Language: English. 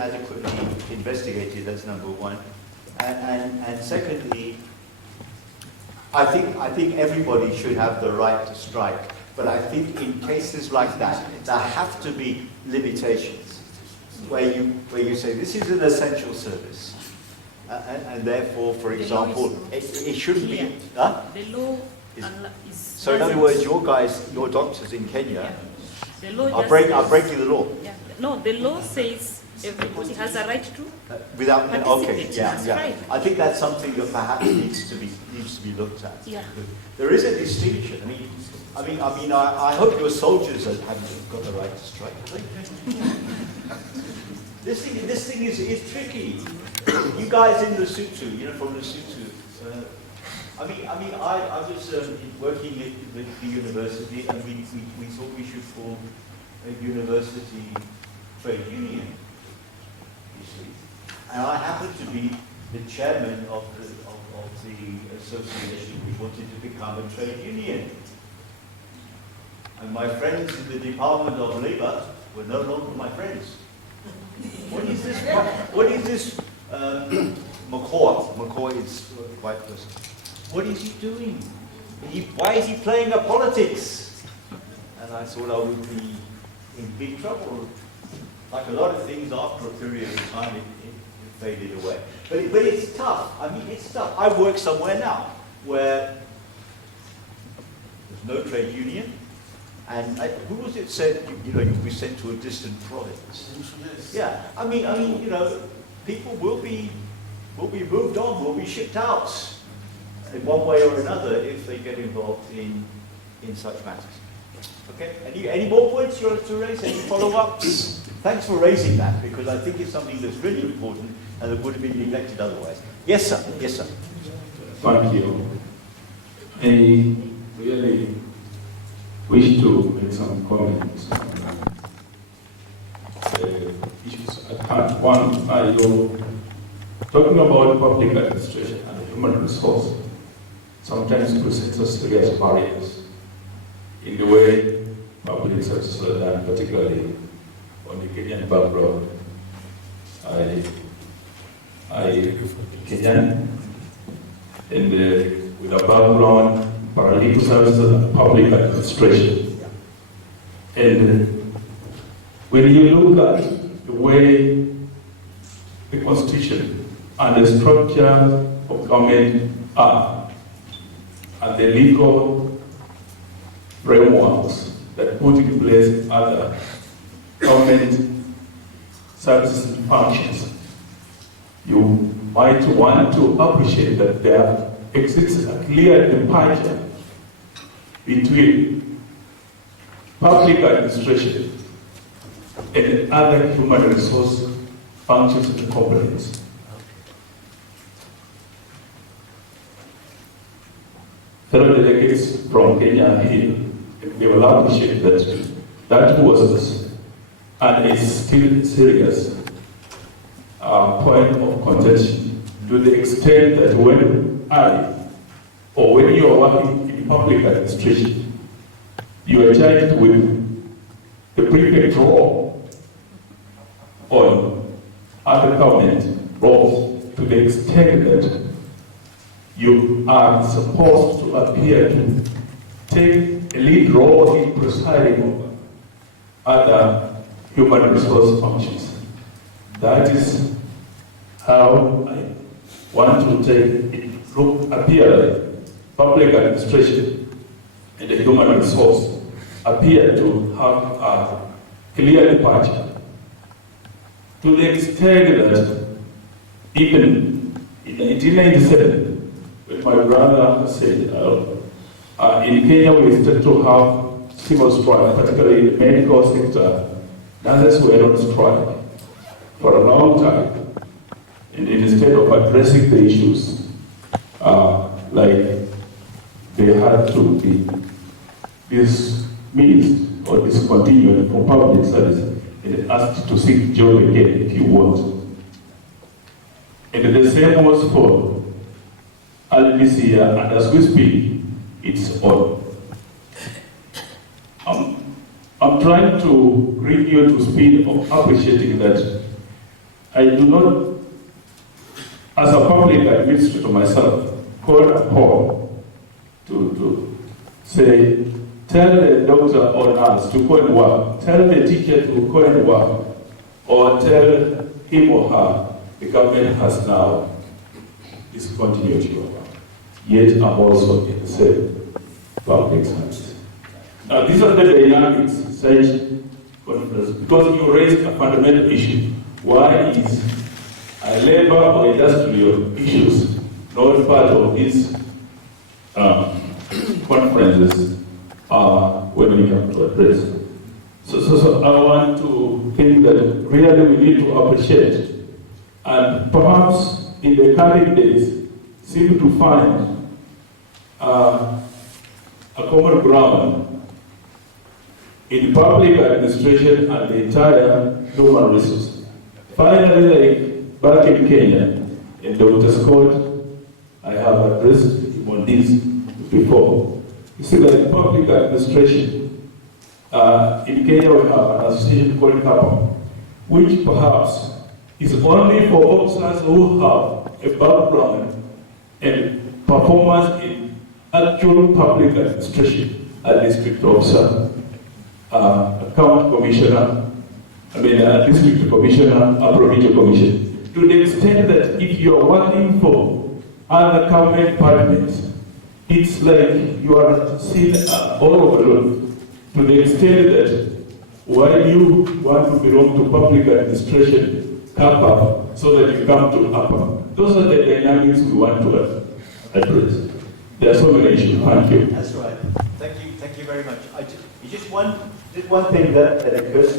adequately investigated, that's number one. And secondly, I think everybody should have the right to strike. But I think in cases like that, there have to be limitations where you say this is an essential service. And therefore, for example, it shouldn't be... Huh? The law is... So in other words, your doctors in Kenya, yeah. The law are breaking the law. Yeah. No, the law says everybody has a right to without participate. Okay, yeah, yeah. Right. I think that's something that perhaps needs to be looked at. Yeah. There is a distinction. I hope your soldiers haven't got the right to strike. This thing is tricky. You guys in Lesotho, from Lesotho. I was working at the university, and we thought we should form a university trade union. You see, and I happened to be the chairman of the association which wanted to become a trade union. And my friends in the Department of Labour were no longer my friends. What is this? What is this? McCaw is a white person. What is he doing? Why is he playing a politics? And I thought I would be in big trouble. Like a lot of things, after a period of time, it faded away. But it's tough. It's tough. I work somewhere now where there's no trade union. And who was it said, you'll be sent to a distant province? Yeah, people will be moved on, will be shipped out in one way or another if they get involved in such matters. Okay, any more points you want to raise? Any follow-ups? Thanks for raising that, because I think it's something that's really important and that would have been neglected otherwise. Yes, sir. Yes, sir. Thank you. I really wish to make some comments on the issues at hand. One, you're talking about public administration and human resource. Sometimes presents us serious barriers in the way public services are done, particularly on the Kenyan background. I Kenyan, and with a background paralegal services and public administration. And when you look at the way the Constitution and the structure of government are, and the legal frameworks that put in place other government services and functions, you might want to appreciate that there exists a clear departure between public administration and other human resource functions and components. Fellow delegates from Kenya here, they will appreciate that was and is still serious point of contention, to the extent that when you are working in public administration, you are charged with the prefect role on other government roles, to the extent that you are supposed to appear to take a lead role in presiding over other human resource functions. That is how I want to appear like public administration and the human resource appear to have a clear departure. To the extent that even in 1997, when my brother said, in Kenya we started to have civil strike, particularly in the medical sector, nurses were on strike for a long time. And instead of addressing the issues, like they had to be dismissed or discontinued from public service and asked to seek job again if you want. And the same was for early this year, and as we speak, it's on. I'm trying to bring you to speed of appreciating that I do not, as a public administrator myself, call upon to say, tell the doctor or nurse to go and work, tell the teacher to go and work, or tell him or her the government has now discontinued your work. Yet I'm also in the same public service. Now these are the dynamics such conference, because you raised a fundamental issue. Why is labor or industrial issues not part of these conferences when we have to address? So I want to think that really we need to appreciate, and perhaps in the coming days seem to find a common ground in public administration and the entire human resources. Finally, like back in Kenya, in Dr. Scott, I have addressed him on this before. You see, like public administration, in Kenya we have an association called AAPAM, which perhaps is only for officers who have a background and performance in actual public administration, a district officer, account commissioner, a district commissioner, a provincial commissioner. To the extent that if you are working for other government departments, it's like you are seen all over. To the extent that while you want to belong to public administration, come up so that you come to upper. Those are the dynamics we want to address. There are so many issues. Thank you. That's right. Thank you very much. Just one thing that occurs